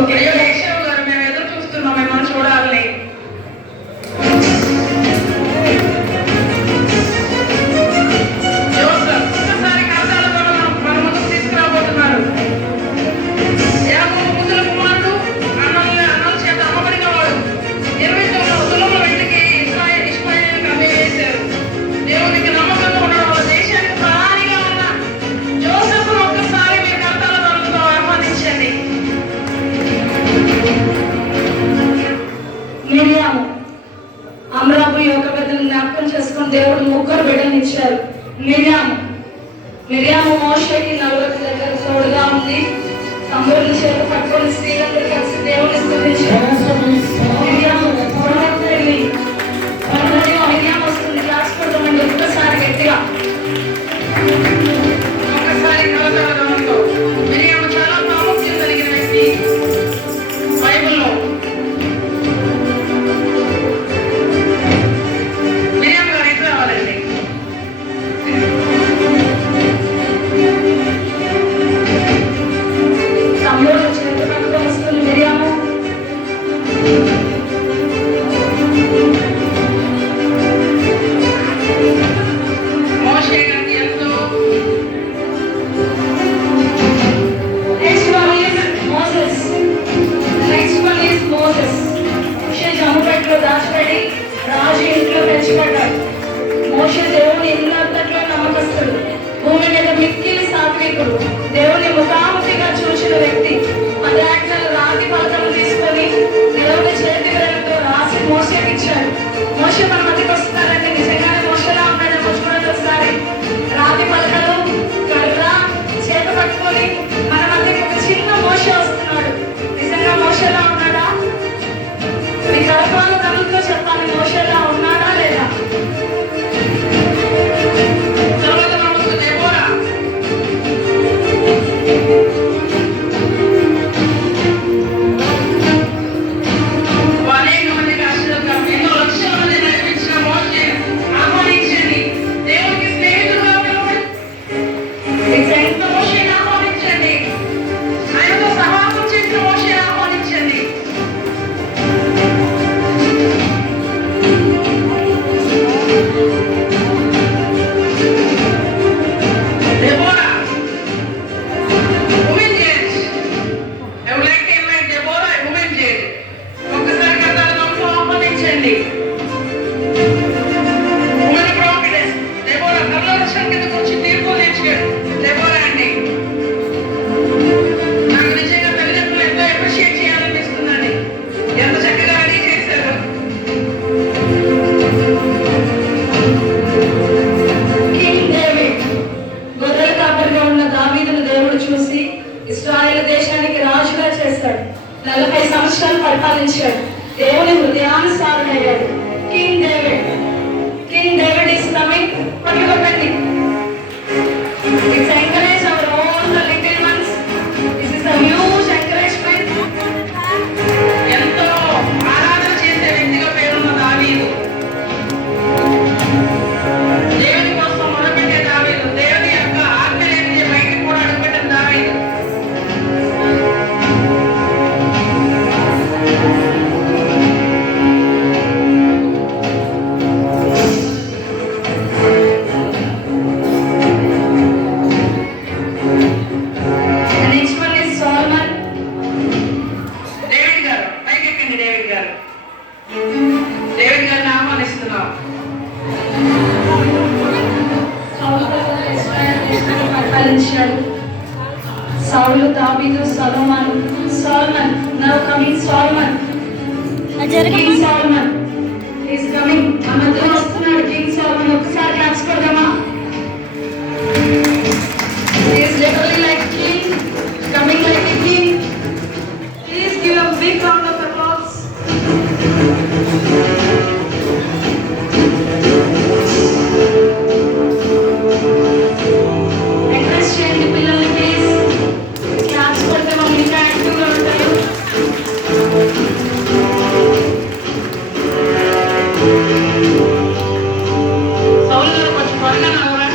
Okay Keshav గారు, మేము ఎదురు చూస్తున్నాం మిమ్మల్ని చూడాలని. జోసఫ్ ఒక్కసారి కరతాళతో మన ముందుకు తీసుకురాబోతున్నారు. యాకోబు ముద్దుల కుమారుడు, అన్నల చేత అమ్మబడిన వాడు. 29 తులముల వెండికి ఇష్మాయేలుకి అమ్మేశారు. దేవునికి నమ్మకంగా ఉండడం వల్ల దేశానికి ప్రధానిగా ఉన్న జోసెఫ్ ఒక్కసారి మీరు కరతాళతో ఆహ్వానించండి. మిరియాము అమరాబు యొక్క బిడ్డను జ్ఞాపకం చేసుకుని దేవుడు 3 బిడ్డలు ఇచ్చారు. మిరియాము మోషేకి నలుగురి దగ్గర తోడుగా ఉంది. తమ్ముడిని చేత పట్టుకొని స్త్రీలందరూ కలిసి దేవుని స్తుతించారు. మిరియాము వస్తుంది. క్లాస్ కొడతామండి ఒక్కసారి గట్టిగా. ఒక్కసారి కరతాళతో. మిరియాము చాలా ప్రాముఖ్యం కలిగిన వ్యక్తి బైబిల్లో. మిరియాము గారు ఎటు రావాలండి? తమ్ముడు చేత పట్టుకొని వస్తుంది మిరియాము. మోషే గారికి ఎంతో మోషే జమ్ముపెట్టులో దాచిపెట్టి రాజు ఇంట్లో పెంచబడ్డాడు. మోషే దేవుని ఇల్లంతట్లో నమ్మకస్తుడు. భూమి మీద మిక్కిలి సాత్వికుడు. దేవుని ముఖాముఖిగా చూసిన వ్యక్తి. అతను రాతి పలకలు తీసుకొని దేవుని చేతి వేలతో రాసి మోషేకి ఇచ్చాడు. మోషే మన మధ్యకి వస్తున్నారంటే నిజంగానే మోషేలా ఉన్నాడేమో చూడండి ఒకసారి. రాతి పలకలు, కర్ర చేత పట్టుకొని మన మధ్యకి ఒక చిన్న మోషే వస్తున్నాడు. నిజంగా మోషేలా ఉన్నాడా? మీ కడపాలు కనులతో చెప్పాలి, మోషేలా ఉన్నాడా లేదా? తర్వాత మనకు దెబోరా. అనేక మందికి ఆశీర్వాదం, ఎన్నో లక్షల మంది నడిపించిన మోషే ఆహ్వానించండి. దేవునికి స్నేహితుడుగా పిలవండి. మీ ఫ్రెండ్ మోషేని ఆహ్వానించండి. ఆయనతో సహవాసం చేసిన మోషేని ఆహ్వానించండి. Deborah, women judge. I would like to invite Deborah, a women judge. ఒక్కసారి కరతాళంతో ఆహ్వానించండి. Women prophetess, Deborah, కర్రలక్షణ కిందకు వచ్చి తీర్పు తీర్చాడు. Deborah అండి. నాకు నిజంగా తల్లిదండ్రులు ఎంతో అప్రిషియేట్ చేయాలనిపిస్తుందండి. ఎంత చక్కగా రెడీ చేశారు. కింగ్ డేవిడ్ గొర్రెల కాపరిగా ఉన్న దావీదును దేవుడు చూసి ఇశ్రాయేలు దేశానికి రాజుగా చేశాడు. 40 సంవత్సరాలు పరిపాలించాడు. దేవుని హృదయానుసారుడయ్యాడు. King David is coming. పట్టుకోకండి. It's encourage our own the little ones. This is a huge encouragement. ఎంతో ఆరాధన చేసే వ్యక్తిగా పేరున్న దావీదు, దేవుని కోసం మొదలుపెట్టే దావీదు, దేవుని యొక్క ఆజ్ఞ లేనిదే బయటికి కూడా అడుగుపెట్టిన దావీదు. Next one is Solomon. David గారు పైకి ఎక్కండి. డేవిడ్ గారిని ఆహ్వానిస్తున్నాం. పరిపాలించాడు. సౌలు, దావీదు, Solomon. Now coming Solomon. King Solomon is coming. మన మధ్యలో వస్తున్నాడు కింగ్ సోల్మన్. ఒకసారి క్లాప్స్ కొడదామా? Is literally like king, coming like a king. Please give a big round of applause. Encourage చేయండి పిల్లల్ని ప్లీజ్. క్లాప్స్ కొడితే వాళ్ళు ఇంకా యాక్టివ్గా ఉంటారు. సౌలు గారు కొంచెం త్వరగా నవ్వరా.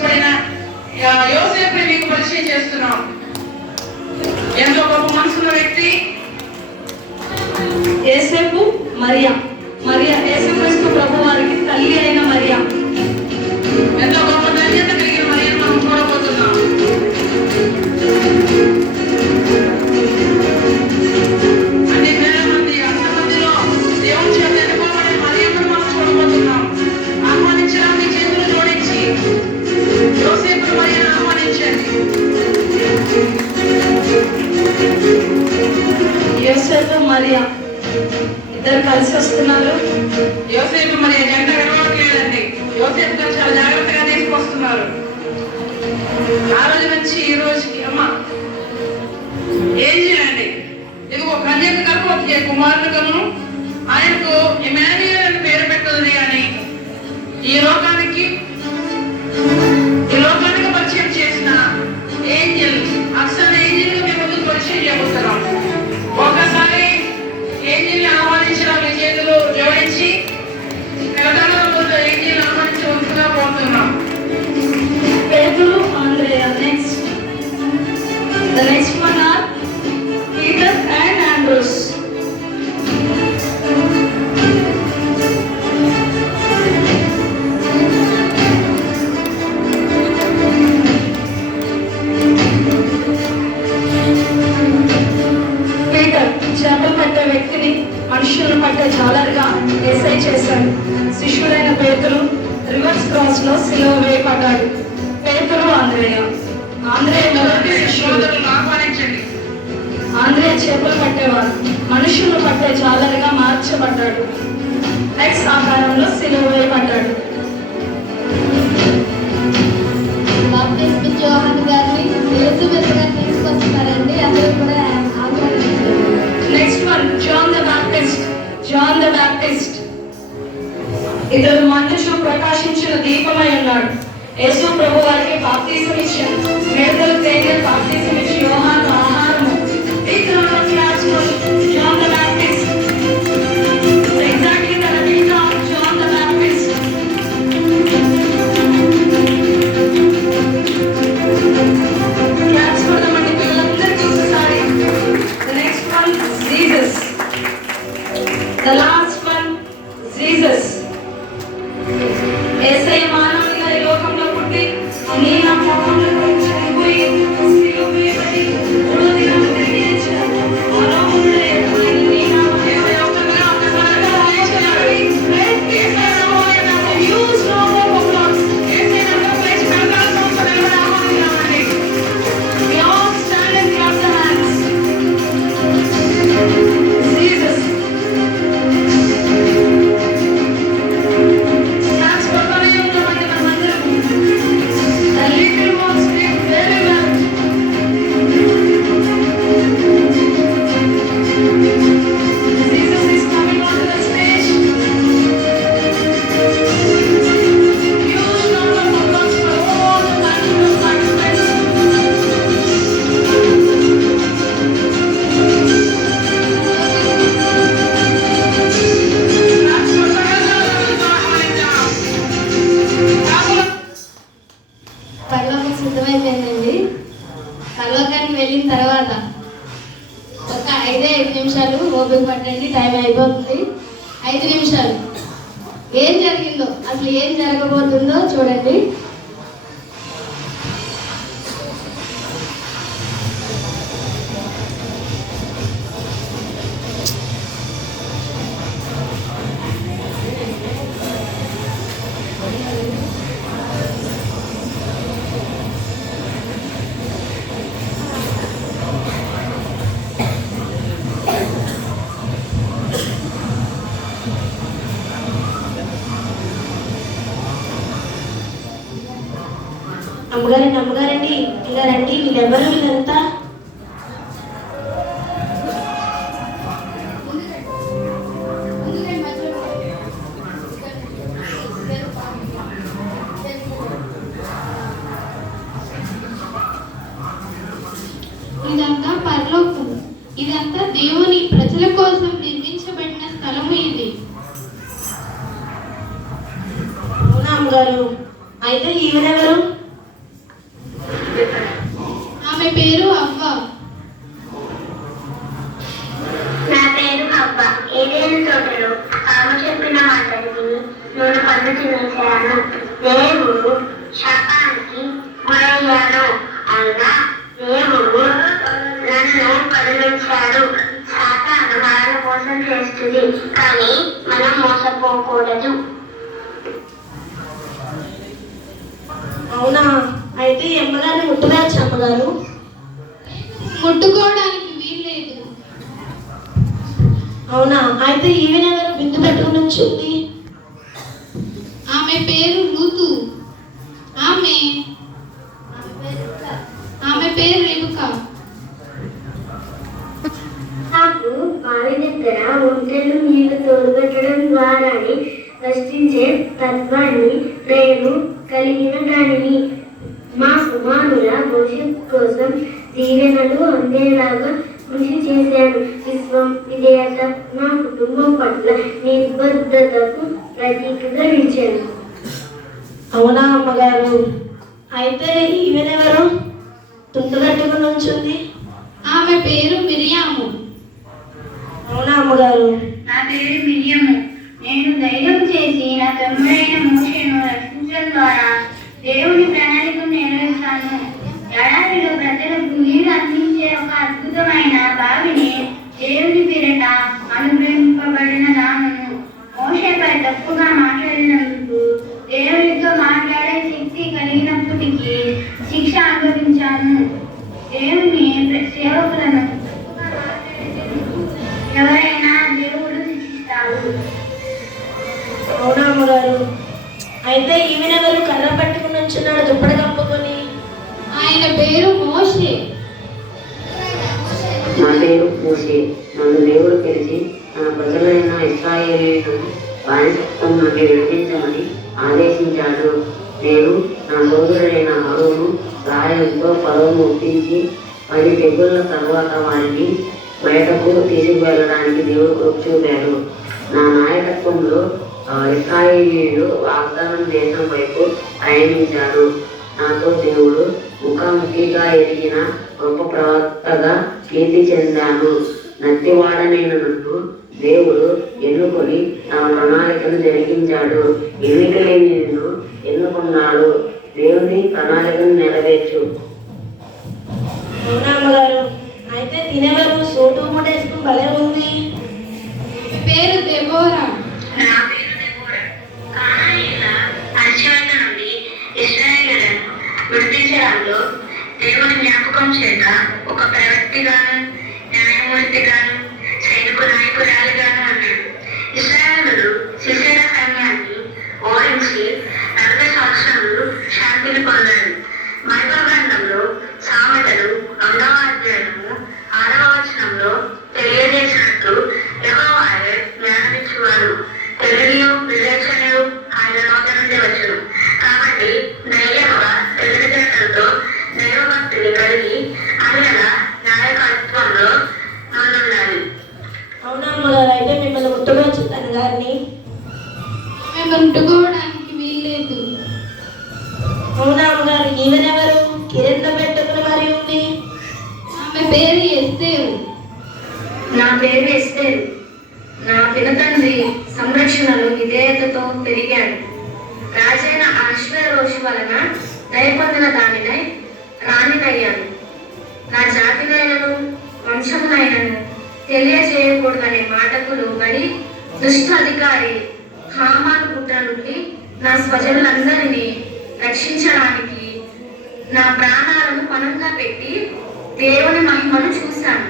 తీర్చబడిన యోసేపుని మీకు పరిచయం చేస్తున్నాం. ఎంతో గొప్ప మనసున్న వ్యక్తి యోసేపు, మరియా. యేసుక్రీస్తు ప్రభు వారికి తల్లి అయిన మరియా. ఎంతో గొప్ప ధన్యత కలిగిన మరియను మనం చూడబోతున్నాం. అన్ని వేల మంది అంతమందిలో దేవుని చేత ఎన్నుకోబడే మరియను మనం చూడబోతున్నాం. ఆహ్వానించడానికి చేతులు జోడించి యోసేపు మరియను ఆహ్వానించండి. యోసేపు, మరియా ఇద్దరు కలిసి వస్తున్నారు. యోసేపు మరియ జంట విడవట్లేదండి. యోసేపు గారు చాలా జాగ్రత్తగా తీసుకొస్తున్నారు. ఆ రోజు నుంచి ఈ రోజుకి అమ్మ ఏం చేయండి, ఇదిగో కన్యక గర్భవతి కుమారుడును ఆయనకు ఇమాన్యుయేల్ అని పేరు పెట్టదు అని ఈ లోకానికి పరిచయం చేసిన ఏంజెల్, అసలు ఏంజెల్ గా మేము ముందుకు పరిచయం చేయబోతున్నాం. ఒకసారి ఏంజెల్ ఆహ్వానించడం మీ చేతులు జోడించి ఏంజెల్ ఆహ్వానించి ఉంటుగా పోతున్నాం. పేతురు, ఆంద్రేయ. The next one are Peter and Andrews. Peter చేపలు పట్టే వ్యక్తిని మనుషులను పట్టే జాలరుగా యేసయ్య చేశాడు. శిష్యుడైన పేతురు రివర్స్ క్రాస్ లో సిలువ వేయబడ్డాడు. పేతురు, ఆంద్రేయ. మొదటి శిష్యుడు. ఆహ్వానించండి. ఆంద్రేయ చేపలు పట్టేవాడు, మనుషులను పట్టే జాలరుగా మార్చబడ్డాడు. ఎక్స్ ఆకారంలో సిలువ వేయబడ్డాడు. బాప్టిస్ట్ యోహాను గారిని యేసు వెలుగుగా తీసుకొస్తున్నారండి. అందరూ కూడా ఆహ్వానించారు. Next one John the Baptist. ఇతడు మంచుచు ప్రకాశించిన దీపమై ఉన్నాడు. యేసు ప్రభు వారికి బాప్తిసం ఇచ్చాడు. మిడతలు తేనె బాప్తిసం ఇచ్చి యోహాను ఆహారము. John the Baptist. Exactly the replica of John the Baptist. Claps for the మంది పిల్లలందరికీ ఒకసారి. The next one, Jesus. The last one, Jesus. యేసయ్య మానవునిగా ఈ లోకంలో పుట్టి నీ నా పాపములకు చనిపోయి సిలువ వేయబడి మూడో దినాన తిరిగి లేచాడు. అరోముడే ఆయన నీ నామమున ఒక్కగా ఒక్కసారిగా లేచాడు. యేసయ్య నామమున నాకు యూజ్ నో మోర్ applause. యేసయ్య నామమున ప్రైజ్ కలగాలి సంవత్సరం ఆహ్వానించామండి. We all stand and clap the hands. Jesus. That's what I am doing in the Mandir. The little ones did very well. Jesus is coming onto the stage. Huge number of applause for all the wonderful participants. That's what I am పరలోకం సిద్ధమైపోయిందండి. పరలోకానికి వెళ్ళిన తర్వాత ఒక 5 నిమిషాలు ఓపిక పట్టండి. Time అయిపోతుంది. 5 నిమిషాలు ఏం జరిగిందో, అసలు ఏం జరగబోతుందో చూడండి. అమ్మగారండి ఇలా రండి. వీళ్ళెవరు? వీళ్ళంతా ఇదంతా పరలోకం. ఇదంతా దేవుని ప్రజల కోసం నిర్మించబడిన స్థలము ఇది. అవునా అమ్మగారు? అయితే ఈవిడెవరు? నేను పన్ను తినేశాను. దేవుడు శాపానికి గురయ్యాను. అయినా దేవుడు నన్ను కదిలించాడు. సాతాను మనల్ని మోసం చేస్తుంది, కానీ మనం మోసపోకూడదు. అవునా? అయితే అమ్మగారిని ముట్టవచ్చు అమ్మగారు? ముట్టుకోవడానికి వీల్లేదు. అవునా? అయితే ఈవెన్ ఎవరు బిందు పెట్టుకుని ఉంచింది? ఆమె పేరు ఋతు. ఆమె పేరు రిబకా. నాకు బావి దగ్గర ఒంటెలు నీళ్లు తోడుపెట్టడం ద్వారానే రక్షించే తత్వాన్ని నేను కలిగిన దానిని. మా కుమారుల భవిష్యత్తు కోసం దీవెనలు అందేలాగా కృషి చేశాను. విశ్వం, విధేయత నా కుటుంబం పట్ల నిబద్ధతకు ప్రతీకగా నిలిచాను. అవునా అమ్మగారు? అయితే ఈమెనెవరు తుంటుగట్టుకుని ఉంచుంది? ఆమె పేరు మిరియాము. అవునా అమ్మగారు? నా పేరు మిరియము. నేను ధైర్యం చేసి నా తమ్ముడైన మోషేను రక్షించడం ద్వారా దేవుని ప్రణాళికను నెరవేర్చాను. ఎడారిలో ప్రజలకు నీరు అందించే ఒక అద్భుతమైన బావిని దేవుని పేరిట అనుగ్రహింపబడిన దానను. మోషేపై తప్పుగా మాట్లాడినందుకు దేవునితో మాట్లాడే శక్తి కలిగినప్పటికీ శిక్ష అనుభవించాను. దేవుని సేవకులను ఎవరైనా దేవుడు శిక్షిస్తాడు. అవునా అమ్మగారు? అయితే ఈమెనెవరు కర్ర పట్టుకుని ఉంచున్నాడు దుప్పటి కప్పుకొని? ఆయన పేరు మోషే. నా పేరు మోషే. నన్ను దేవుడు పిలిచి తన ప్రజలైన ఇశ్రాయేలీయులను బానిసత్వం నుండి విడిపించమని ఆదేశించాడు. నేను నా సోదరుడైన అహరోను సహాయంతో ఫరోను ఒప్పించి 10 తెగుళ్ల తర్వాత వారిని బయటకు తీసుకువెళ్ళడానికి దేవుడు కృప చూపాడు. నా నాయకత్వంలో ఇశ్రాయేలీయులు వాగ్దానం దేశం వైపు ప్రయాణించారు. నాతో దేవుడు ముఖాముఖిగా ఎదిగిన గొప్ప ప్రవక్తగా కీర్తి చెందాను. నత్తివాడనైన నన్ను దేవుడు ఎన్నుకొని తన ప్రణాళికను జరిగించాడు. ఎన్నిక లేని నిన్ను ఎన్నుకున్నాడు. దేవుని ప్రణాళికను నెరవేర్చు. అవునా అమ్మగారు? అయితే తినేవారు సోటు మూటేసుకుని భలే ఉంది. పేరు దెబోరా. నా పేరు దెబోరా. కానానీయుల అణచివేత నుండి ఇశ్రాయేలులను విడిపించడంలో దేవుని జ్ఞాపకం చేత ఒక ప్రవక్తిగాను, న్యాయమూర్తిగాను, సైనిక నాయకురాలిగాను అన్నాడు. ఇశ్రాయేలులు సిసెరా సైన్యాన్ని ఓడించి 40 సంవత్సరాలు శాంతిని పొందారు. బైబిల్ గ్రంథంలో సామెతలు 2వ అధ్యాయము 6వ వచనంలో తెలియజేసినట్లు యెహోవాయే జ్ఞానమిచ్చువాడు, తెలివియు వివేచనయు ఆయన నోట నుండి వచ్చును. కాబట్టి ధైర్యంగా తెలివితేటలతో దైవభక్తిని కలిగి ఆయన నాయకత్వంలో ముందుండాలి. అవునా అమ్మగారు? అయితే మిమ్మల్ని ముట్టుకోవచ్చు తన గారిని? ఆమె ముట్టుకోవడానికి వీల్లేదు. అవునా అమ్మగారు? ఈవెనెవరు కిరీటం పెట్టుకుని మరి ఉంది? ఆమె పేరు ఎస్తేరు. నా పేరు ఎస్తేరు. నా పినతండ్రి సంరక్షణలో విధేయతతో పెరిగాడు. రాజైన అశ్వేరోషు వలన దయపొందిన దానినై రాణినయ్యాను. నా జాతినైనను వంశమునైనను తెలియజేయకూడదనే మాటకు లోబడి దుష్ట అధికారి హామాను పుట్ర నుండి నా స్వజనులందరినీ రక్షించడానికి నా ప్రాణాలను పణంగా పెట్టి దేవుని మహిమను చూశాను.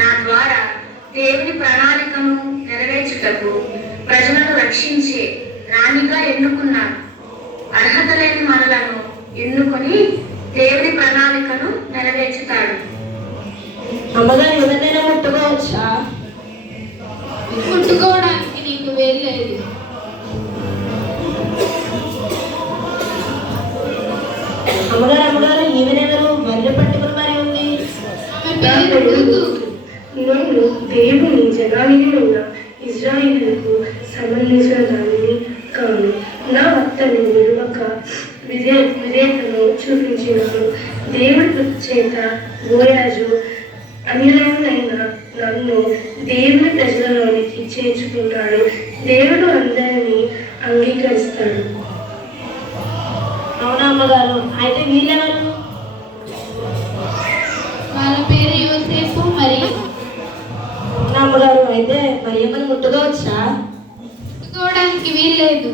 నా ద్వారా దేవుని ప్రణాళికను నెరవేర్చుటకు ప్రజలను రక్షించే రాణిగా ఎన్నుకున్నాను. అర్హత లేని మనలను ఎన్నుకొని దేవుని ప్రణాళికను నెరవేర్చుతాడు. అమ్మగారు ఎవరినైనా ముట్టుకోవచ్చా? ముట్టుకోవడానికి నీకు వీల్లేదు. అమ్మగారు ఈవెనెవరు బర్రె పట్టుకుని మరి ఉంది? ఆమె పేరు ఋతు. నేను దేవుని జనానికి ఉన్న ఇజ్రాయేలుకు సంబంధించిన దానిని కాను. నా భక్తను విడువక విధేయతను చూపించినాను. దేవుడి చేత బోయాజు అన్యులైన నన్ను దేవుని ప్రజలలోనికి చేర్చుకున్నాడు. దేవుడు అందరినీ చేస్తాడు. అవునా అమ్మగారు? అయితే వీళ్ళెవరు? వాళ్ళ పేరు యోసేపు మరియు అవునా అమ్మగారు? అయితే మరియమ్మని ముట్టుకోవచ్చా? ముట్టుకోవడానికి వీల్లేదు.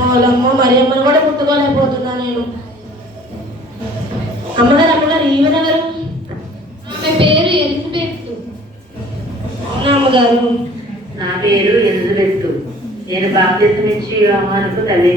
వాళ్ళమ్మో మరియమ్మని కూడా ముట్టుకోలేకపోతున్నా నేను. అమ్మగారు ఈవెనెవరు? ఆమె పేరు ఎలిజబెత్. అవునా అమ్మగారు? నా పేరు ఎలిజబెత్తు. నేను బాప్తిస్మం ఇచ్చి యోహానుకు తల్లిని.